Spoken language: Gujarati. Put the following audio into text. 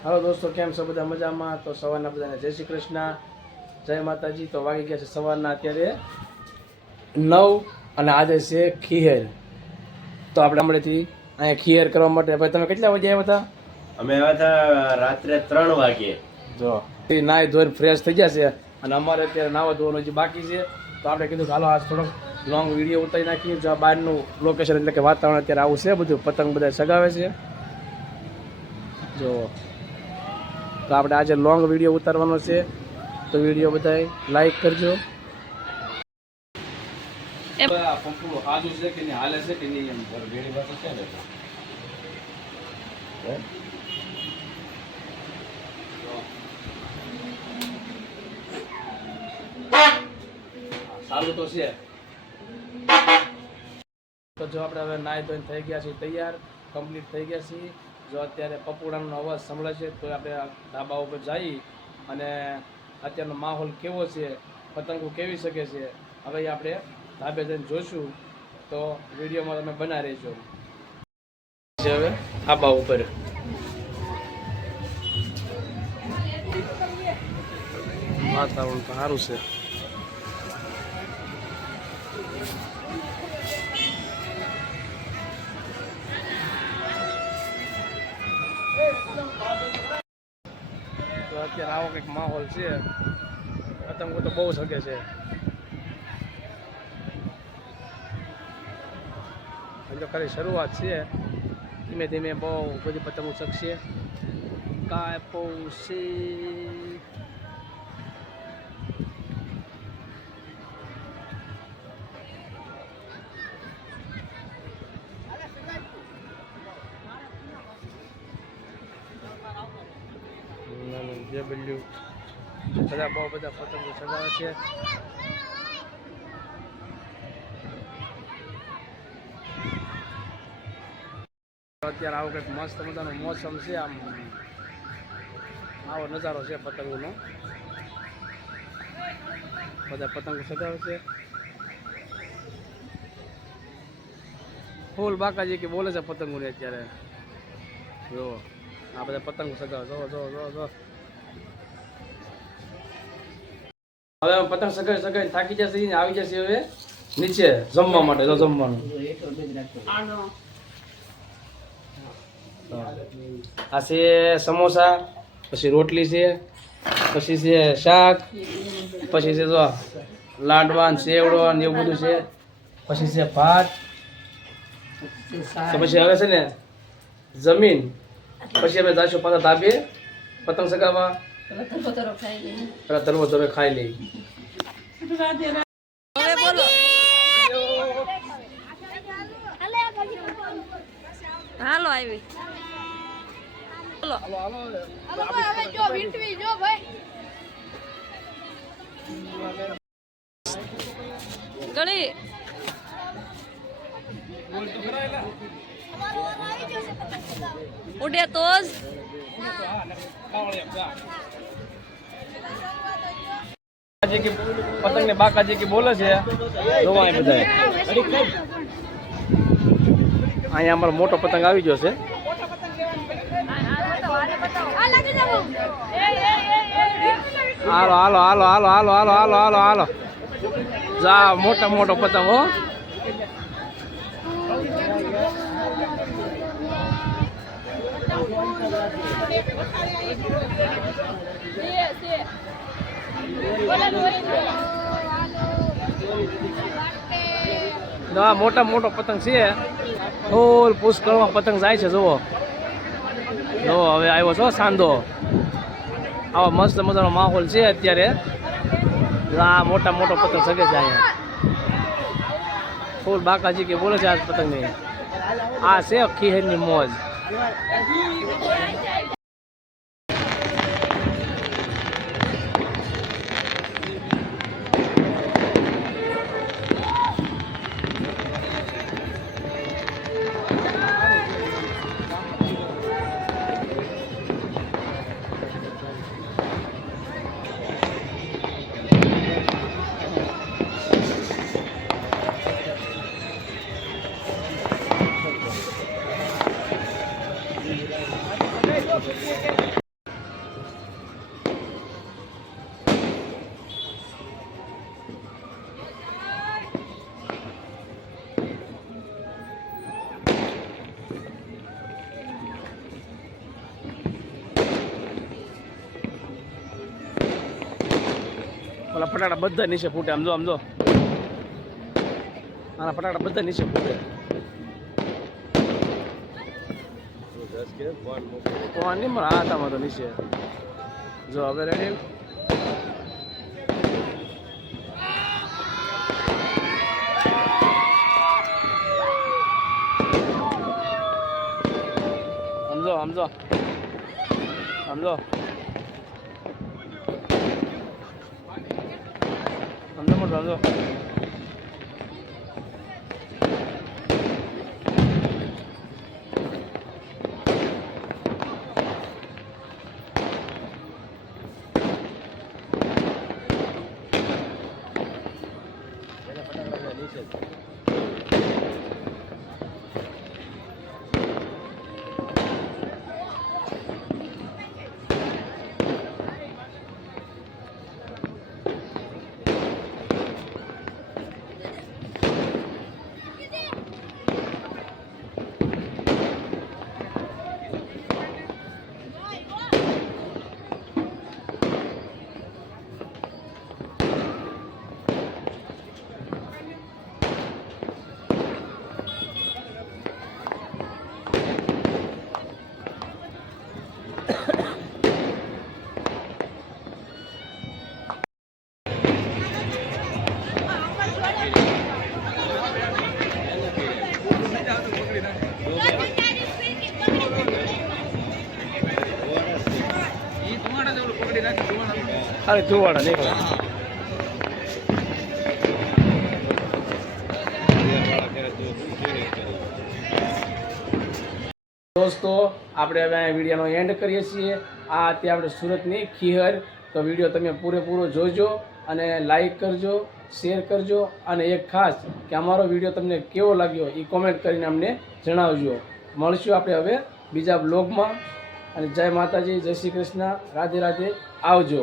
હાલો દોસ્તો, કેમ છો બધા? મજામાં? તો સવારના બધાને જય શ્રી કૃષ્ણ, જય માતાજી. તો વાગી ગયા છે સવારના અત્યારે 9 અને આજે છે ખીહેર. તો આપણે હમણાંથી અહીંયા ખીહેર કરવા માટે ભાઈ તમે કેટલા વાગે આવ્યા હતા? અમે આવ્યા હતા રાત્રે 3 વાગે. જો નાહી ધોઈને ફ્રેશ થઈ ગયા છે અને અમારે અત્યારે નાવા ધોવાનું હજી બાકી છે. તો આપણે કીધું હાલો આજ થોડોક લોંગ વિડીયો ઉતારી નાખીએ. જો બહારનું લોકેશન એટલે કે વાતાવરણ અત્યારે આવું છે, બધું પતંગ બધા સગાવે છે. જો તો આપણે આજે લોંગ વિડીયો ઉતારવાનો છે, તો વિડીયો બધાય લાઈક કરજો. પંપુડો હાજુ છે કે નહીં, હાલે છે કે નહીં, એમ ઘેરી પાસે છે ને સારું તો છે. તો જો આપણે હવે નાહી ધોઈને થઈ ગયા છીએ તૈયાર, કમ્પ્લીટ થઈ ગયા છીએ. જો અત્યારે પપુડાનો અવાજ સંભળાય છે તો આપણે ધાબા ઉપર જઈ અને અત્યારનો માહોલ કેવો છે, પતંગો કેવી શકે છે, હવે આપણે ધાબે જઈને જોઈશું. તો વિડીયોમાં તમે બના રહેજો. હવે ધાબા ઉપર વાતાવરણ તો સારું છે. તો અત્યારે આવો કંઈક માહોલ છે, પતંગો તો બહુ શકે છે. હજુ ખાલી શરૂઆત છે, ધીમે ધીમે બહુ બધી પતંગો શકશે. કાપોસી બધા બહુ બધા પતંગો સગાવે છે. અત્યારે આવો કંઈક મસ્ત મજાનો મોસમ છે, આમ આવો નજારો છે પતંગોનો. બધા પતંગો સગાવે છે. ફૂલ બાકાજી કે બોલે છે પતંગોને અત્યારે. જો આ બધા પતંગો સગાવે. જો જો જો જો હવે પતંગ સગાઈ સગાઈ થાકી જશે, આવી જશે હવે નીચે જમવા માટે. તો જમવાનું આ છે સમોસા, પછી રોટલી છે, પછી છે શાક, પછી છે જો લાડવા સેવડો ને એવું બધું છે, પછી છે ભાત. તો પછી હવે છે ને જમીન પછી અમે જઈશું પાછા ધાબે પતંગ સગાવવા. તરવો તમે ખાઈ લઈ. હાલો આવી ગળી ઉડે તો જ પતંગ ને બાકાજી કે બોલે છે. જોવા બધા અહીંયા અમારો મોટો પતંગ આવી ગયો છે. હાલો હાલો હાલો હાલો હાલો હાલો હાલો હાલો હાલો જા મોટા મોટો પતંગ. હો ના મોટા મોટો પતંગ છે. ફૂલ પુષ્કળમાં પતંગ જાય છે. જુઓ જુઓ હવે આવ્યો છો સાંધો. આવો મસ્ત મજાનો માહોલ છે અત્યારે. આ મોટા મોટો પતંગ સગે છે અહીંયા. ફૂલ બાકાજી કે બોલે છે આજ પતંગની. આ છે ખીહેરની મોજ. ઓલા ફટાકડા બધા નીચે ફૂટે. આમ જો આના ફટાકડા બધા નીચે ફૂટે. ફોન નહીં મારા હાથામાં તો નીચે. જો હવે રેડી. સમજો મોટો સમજો. અરે ધુવાડા નીકળે. દોસ્તો આપણે હવે આ વિડીયોનો એન્ડ કરીએ છીએ. આ અત્યારે આપણે સુરતની ખીહર. તો વિડીયો તમે પૂરેપૂરો જોજો અને લાઈક કરજો, શેર કરજો અને એક ખાસ કે અમારો વિડીયો તમને કેવો લાગ્યો એ કોમેન્ટ કરીને અમને જણાવજો. મળશું આપણે હવે બીજા બ્લોગમાં. અને જય માતાજી, જય શ્રી કૃષ્ણ, રાધે રાધે, આવજો.